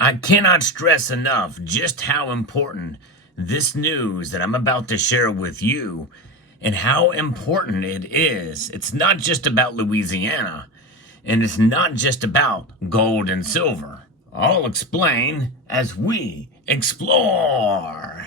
I cannot stress enough just how important this news that I'm about to share with you and how important it is. It's not just about Louisiana, and it's not just about gold and silver. I'll explain as we explore.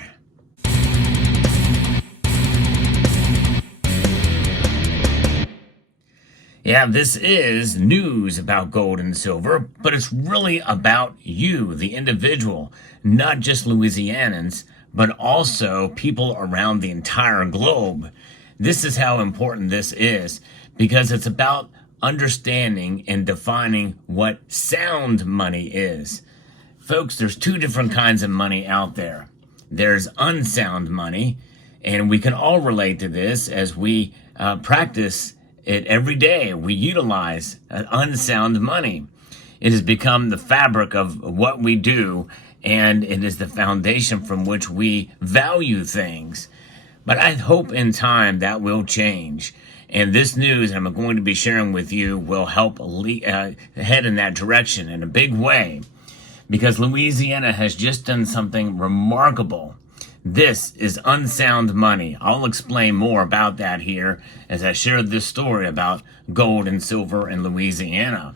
Yeah, this is news about gold and silver, but it's really about you, the individual, not just Louisianans, but also people around the entire globe. This is how important this is because it's about understanding and defining what sound money is. Folks, there's two different kinds of money out there. There's unsound money, and we can all relate to this as we practice it every day. We utilize unsound money. It has become the fabric of what we do, and it is the foundation from which we value things. But I hope in time that will change. And this news I'm going to be sharing with you will help head in that direction in a big way. Because Louisiana has just done something remarkable. This is unsound money. I'll explain more about that here as I share this story about gold and silver in Louisiana.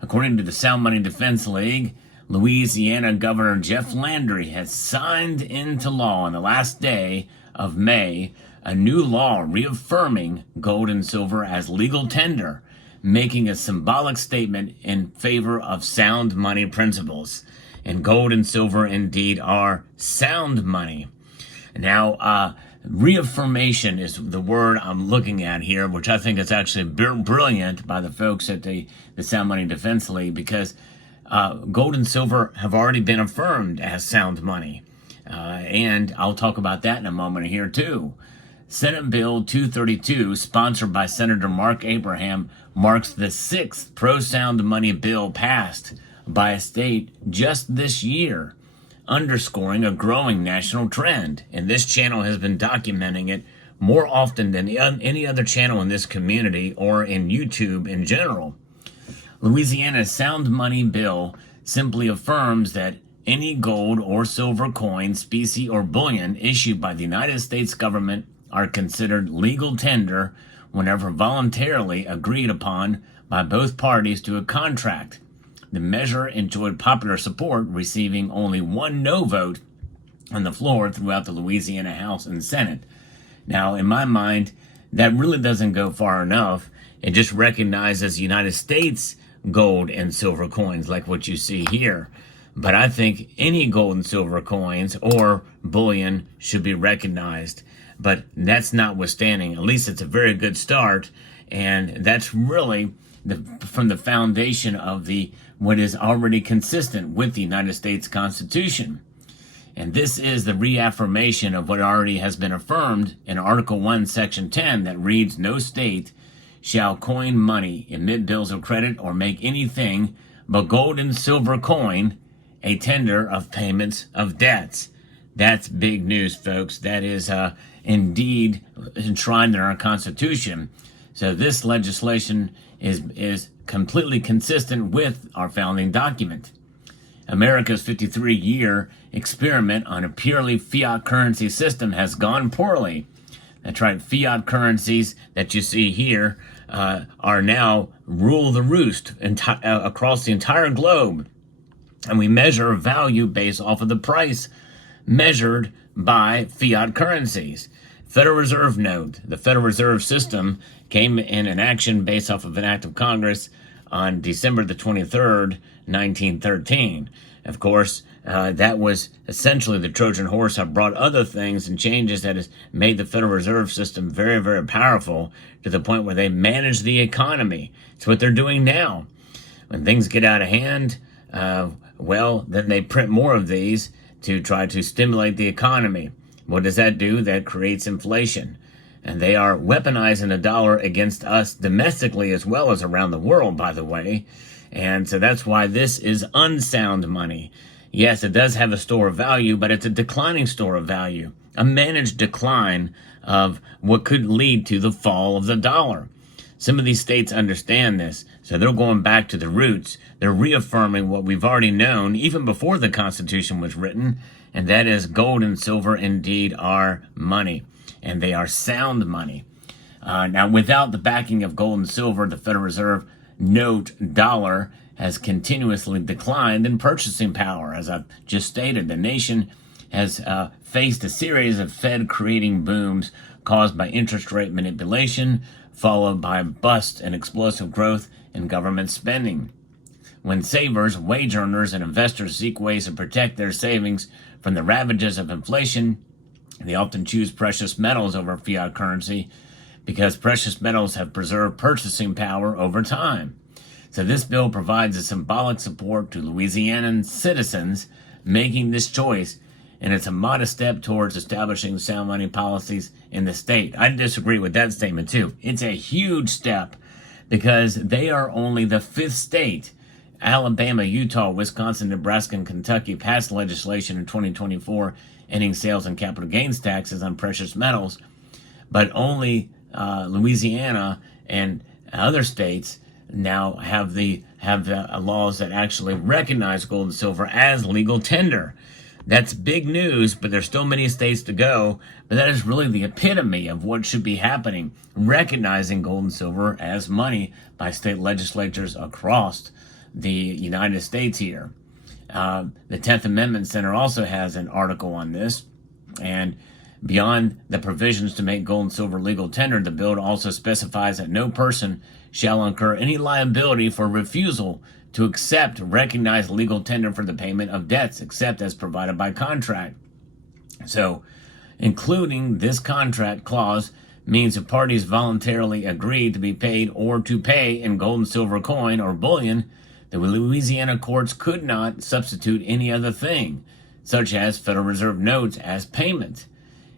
According to the Sound Money Defense League, Louisiana Governor Jeff Landry has signed into law on the last day of May a new law reaffirming gold and silver as legal tender, making a symbolic statement in favor of sound money principles. And gold and silver indeed are sound money. Now, reaffirmation is the word I'm looking at here, which I think is actually brilliant by the folks at the Sound Money Defense League, because gold and silver have already been affirmed as sound money. And I'll talk about that in a moment here, too. Senate Bill 232, sponsored by Senator Mark Abraham, marks the sixth pro-sound money bill passed by a state just this year, underscoring a growing national trend. And this channel has been documenting it more often than any other channel in this community or in YouTube in general. Louisiana's sound money bill simply affirms that any gold or silver coin, specie, or bullion issued by the United States government are considered legal tender whenever voluntarily agreed upon by both parties to a contract. The measure enjoyed popular support, receiving only one no vote on the floor throughout the Louisiana House and Senate. Now, in my mind, that really doesn't go far enough. It just recognizes United States gold and silver coins like what you see here. But I think any gold and silver coins or bullion should be recognized. But that's notwithstanding. At least it's a very good start. And that's really from the foundation of what is already consistent with the United States Constitution. And this is the reaffirmation of what already has been affirmed in Article 1, Section 10, that reads, "No state shall coin money, emit bills of credit, or make anything but gold and silver coin a tender of payments of debts." That's big news, folks. That is indeed enshrined in our Constitution. So this legislation is completely consistent with our founding document. America's 53-year experiment on a purely fiat currency system has gone poorly. That's right, fiat currencies that you see here are now rule the roost across the entire globe. And we measure value based off of the price measured by fiat currencies. Federal Reserve note, the Federal Reserve System came in an action based off of an act of Congress on December the 23rd, 1913. Of course, that was essentially the Trojan horse that brought other things and changes that has made the Federal Reserve System very, very powerful to the point where they manage the economy. It's what they're doing now. When things get out of hand, then they print more of these to try to stimulate the economy. What does that do? That creates inflation. And they are weaponizing the dollar against us domestically as well as around the world, by the way. And so that's why this is unsound money. Yes, it does have a store of value, but it's a declining store of value, a managed decline of what could lead to the fall of the dollar. Some of these states understand this, so they're going back to the roots. They're reaffirming what we've already known even before the Constitution was written, and that is gold and silver indeed are money, and they are sound money. Now, without the backing of gold and silver, the Federal Reserve note dollar has continuously declined in purchasing power. As I've just stated, the nation has faced a series of Fed creating booms caused by interest rate manipulation, followed by bust and explosive growth in government spending. When savers, wage earners, and investors seek ways to protect their savings from the ravages of inflation, they often choose precious metals over fiat currency because precious metals have preserved purchasing power over time. So this bill provides a symbolic support to Louisianan citizens making this choice, and it's a modest step towards establishing sound money policies in the state. I disagree with that statement too. It's a huge step because they are only the fifth state. Alabama, Utah, Wisconsin, Nebraska, and Kentucky passed legislation in 2024 ending sales and capital gains taxes on precious metals, but only Louisiana and other states now have the laws that actually recognize gold and silver as legal tender. That's big news, but there's still many states to go. But that is really the epitome of what should be happening, recognizing gold and silver as money by state legislatures across the United States here. The 10th Amendment Center also has an article on this. And beyond the provisions to make gold and silver legal tender, the bill also specifies that no person shall incur any liability for refusal to accept recognized legal tender for the payment of debts, except as provided by contract. So, including this contract clause means if parties voluntarily agree to be paid or to pay in gold and silver coin or bullion, the Louisiana courts could not substitute any other thing, such as Federal Reserve notes, as payment.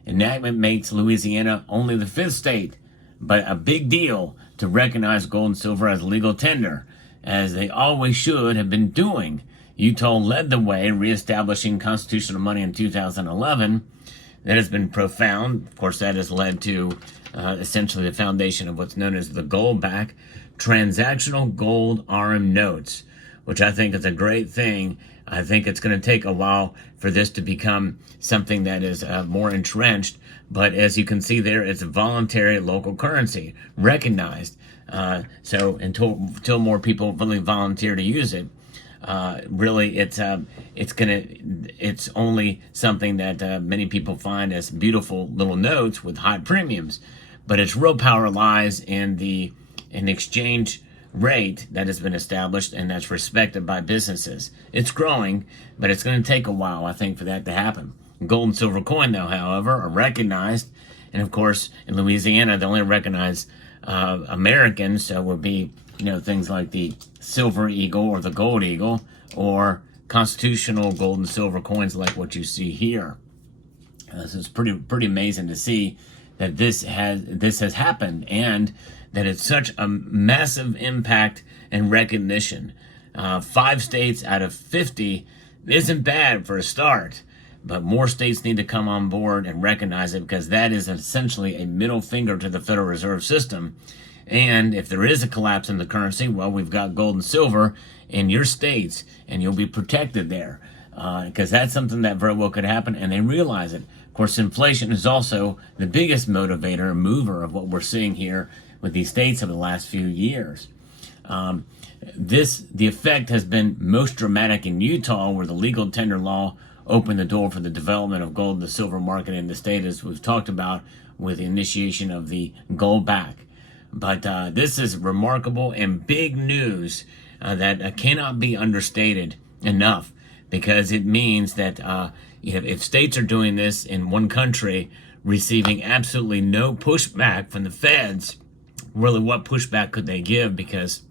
Enactment makes Louisiana only the fifth state, but a big deal to recognize gold and silver as legal tender, as they always should have been doing. Utah led the way, reestablishing constitutional money in 2011. That has been profound. Of course, that has led to essentially the foundation of what's known as the gold-backed transactional gold RM notes, which I think is a great thing. I think it's going to take a while for this to become something that is more entrenched. But as you can see there, it's a voluntary local currency, recognized. So until more people really volunteer to use it, really it's only something that many people find as beautiful little notes with high premiums. But its real power lies in an exchange rate that has been established and that's respected by businesses. It's growing, but it's going to take a while, I think, for that to happen. Gold and silver coin, though, however, are recognized, and of course, in Louisiana, they only recognize Americans, so it would be things like the silver eagle or the gold eagle, or constitutional gold and silver coins like what you see here. So it's pretty amazing to see that this has happened, and that it's such a massive impact and recognition. 5 states out of 50 isn't bad for a start, but more states need to come on board and recognize it, because that is essentially a middle finger to the Federal Reserve System. And if there is a collapse in the currency, well, we've got gold and silver in your states, and you'll be protected there, because that's something that very well could happen, and they realize it. Of course, inflation is also the biggest motivator and mover of what we're seeing here with these states over the last few years. The effect has been most dramatic in Utah, where the legal tender law opened the door for the development of gold and the silver market in the state, as we've talked about with the initiation of the gold back. But this is remarkable and big news that cannot be understated enough, because it means that if states are doing this in one country, receiving absolutely no pushback from the feds, really what pushback could they give? Because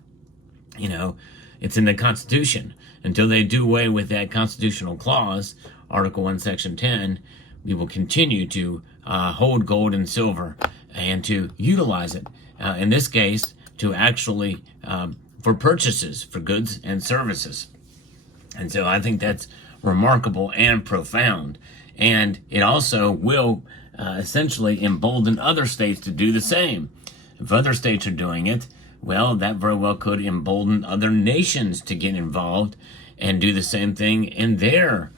it's in the Constitution. Until they do away with that constitutional clause, Article 1, Section 10, we will continue to hold gold and silver and to utilize it, in this case, to actually for purchases, for goods and services. And so I think that's remarkable and profound. And it also will essentially embolden other states to do the same. If other states are doing it, well, that very well could embolden other nations to get involved and do the same thing in their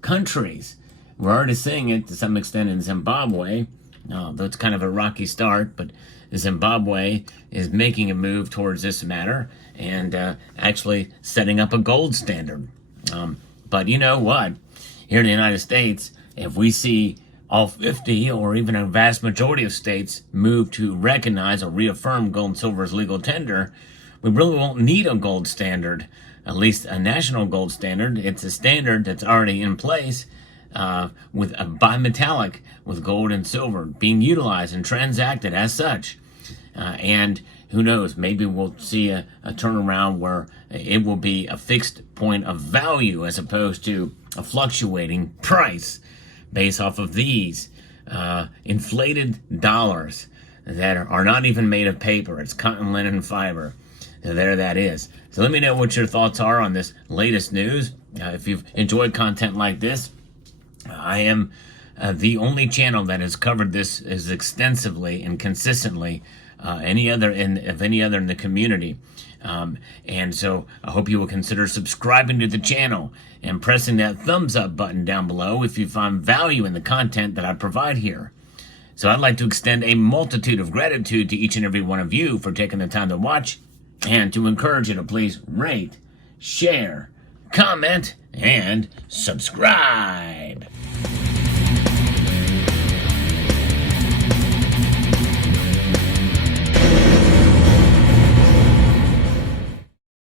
countries. We're already seeing it to some extent in Zimbabwe, though it's kind of a rocky start, but Zimbabwe is making a move towards this matter and actually setting up a gold standard. But you know what? Here in the United States, if we see all 50 or even a vast majority of states move to recognize or reaffirm gold and silver as legal tender, we really won't need a gold standard, at least a national gold standard. It's a standard that's already in place with a bimetallic with gold and silver being utilized and transacted as such. And who knows, maybe we'll see a turnaround where it will be a fixed point of value as opposed to a fluctuating price based off of these inflated dollars that are not even made of paper. It's cotton, linen, and fiber. So there that is. So let me know what your thoughts are on this latest news. If you've enjoyed content like this, I am the only channel that has covered this as extensively and consistently any other in the community. And so I hope you will consider subscribing to the channel and pressing that thumbs up button down below if you find value in the content that I provide here. So I'd like to extend a multitude of gratitude to each and every one of you for taking the time to watch, and to encourage you to please rate, share, comment, and subscribe.